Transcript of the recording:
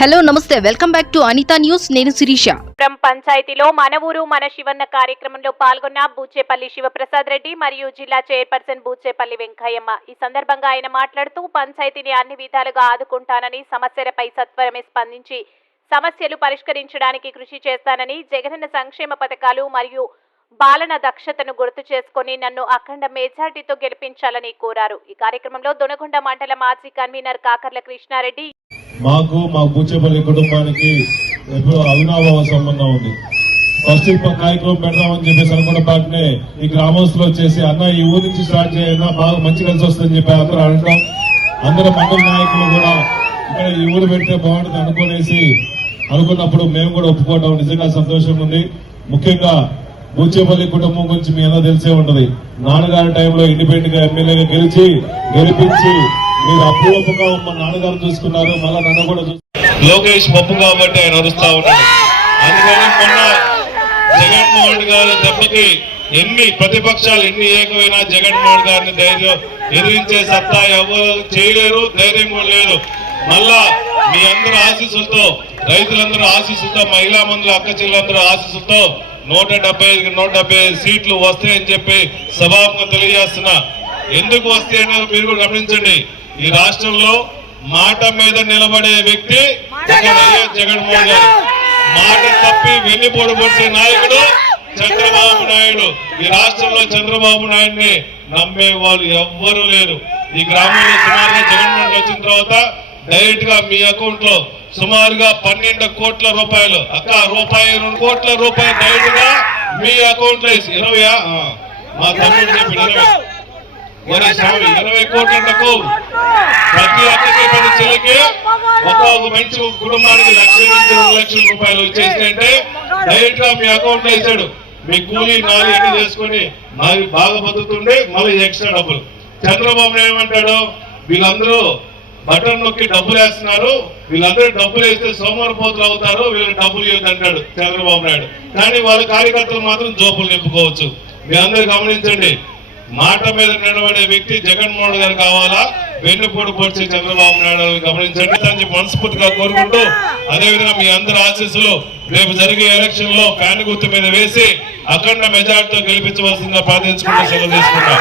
Hello Namaste. Welcome back to Anitha news. నేను శిరీష. పురం పంచాయతీలో మన ఊరు మన శివన్న కార్యక్రమంలో పాల్గొన్న బూచేపల్లి శివప్రసాద్ రెడ్డి మరియు జిల్లా చైర్పర్సన్ బూచేపల్లి వెంకయ్యమ్మ. ఈ సందర్భంగా ఆయన మాట్లాడుతూ పంచాయతీని అన్ని విధాలుగా ఆదుకుంటానని సమస్యలపై సత్వరమే స్పందించి సమస్యలు పరిష్కరించడానికి కృషి చేస్తానని జగనన్న సంక్షేమ పథకాలు మరియు బాలన దక్షతను గుర్తు చేసుకుని నన్ను అఖండ మెజార్టీతో గెలిపించాలని కోరారు. ఈ కార్యక్రమంలో దొనకొండ మండల మాజీ కన్వీనర్ కాకర్ల కృష్ణారెడ్డి మాకు మా బూచేపల్లి కుటుంబానికి ఎప్పుడో అవినాభావ సంబంధం ఉంది. ఫస్ట్ ఇప్పుడు కార్యక్రమం పెడదామని చెప్పేసి అనుకున్న పాటనే ఈ గ్రామస్తులు వచ్చేసి అన్న ఈ ఊరు నుంచి స్టార్ట్ చేయన్నా బాగా మంచి కలిసి వస్తుందని చెప్పి అందరూ అనడం అందరూ మండల నాయకులు కూడా ఇక్కడ ఈ ఊరు పెడితే బాగుంటుంది అనుకునేసి అనుకున్నప్పుడు మేము కూడా ఒప్పుకోవడం నిజంగా సంతోషంగా ఉంది. ముఖ్యంగా బూచేపల్లి కుటుంబం గురించి మీ అందరూ తెలిసే ఉంటది. నాన్నగారి టైంలో ఇండిపెండెంట్గా ఎమ్మెల్యేగా గెలిచి గెలిపించి మీరు అప్పుగా మా నాన్నగారు చూసుకున్నారు మళ్ళా నన్ను కూడా లోకేష్ పప్పు కాబట్టి ఆయన అరుస్తా ఉన్నాడు. అందుకని మొన్న జగన్మోహన్ గారి దెబ్బకి ఎన్ని ప్రతిపక్షాలు ఎన్ని ఏకమైనా జగన్మోహన్ గారిని ధైర్యం ఎదిరించే సత్తా ఎవరు చేయలేరు ధైర్యం కూడా లేదు. మళ్ళా మీ అందరి ఆశీస్సులతో రైతులందరూ ఆశీస్సులతో మహిళా మందులు అక్క చెల్లెలందరూ ఆశీస్సులతో నూట డెబ్బై ఐదు నూట డెబ్బై ఐదు సీట్లు వస్తాయని చెప్పి సభాముఖం తెలియజేస్తున్నా. ఎందుకు వస్తాయని మీరు కూడా గమనించండి. ఈ రాష్ట్రంలో మాట మీద నిలబడే వ్యక్తి జగన్మోహన్ గారు మాట తప్పి వెన్నుపోటు పొడిచే నాయకుడు చంద్రబాబు నాయుడు. ఈ రాష్ట్రంలో చంద్రబాబు నాయుడిని నమ్మే వాళ్ళు ఎవ్వరూ లేరు. ఈ గ్రామంలో సుమారుగా జగన్మోహన్ వచ్చిన తర్వాత డైరెక్ట్గా మీ అకౌంట్లో సుమారుగా పన్నెండు కోట్ల రూపాయలు. అక్క రూపాయి రెండు కోట్ల రూపాయలు డైరెక్ట్గా మీ అకౌంట్లో ఆ, మా తమ్ముడు చెప్పి ఇరవై. స్వామి ఇరవై కోట్లకు ప్రతి అక్కకి ప్రతి చెల్లికి ఒక్కొక్క మంచి కుటుంబానికి లక్ష నుంచి రెండు లక్షల రూపాయలు ఇచ్చేస్తే డైరెక్ట్గా మీ అకౌంట్లో ఇచ్చాడు మీ కూలీ నాలి అన్ని చేసుకొని మాది బాగా బతుకుతుండే మళ్ళీ ఎక్స్ట్రా డబ్బులు. చంద్రబాబు నాయుడు ఏమంటాడు? వీళ్ళందరూ బటన్ నొక్కి డబ్బులు వేస్తున్నారు. వీళ్ళందరూ డబ్బులు వేస్తే సోమవారపోతులు అవుతారు. వీళ్ళకి డబ్బులు ఇవ్వద్దు అంటాడు చంద్రబాబు నాయుడు. కానీ వాళ్ళ కార్యకర్తలు మాత్రం జోపులు నింపుకోవచ్చు. మీ అందరూ గమనించండి. మాట మీద నిలబడే వ్యక్తి జగన్మోహన్ గారు కావాలా? వెన్నుపోటు పొడిచే చంద్రబాబు నాయుడు గమనించండి అని మనస్ఫూర్తిగా కోరుకుంటూ అదేవిధంగా మీ అందరి ఆశీస్సులు రేపు జరిగే ఎలక్షన్లో ఫ్యాన్ గుర్తు మీద వేసి అఖండ మెజార్టీతో గెలిపించవలసిందిగా ప్రార్థించుకుంటూ సెలవు తీసుకుంటాం.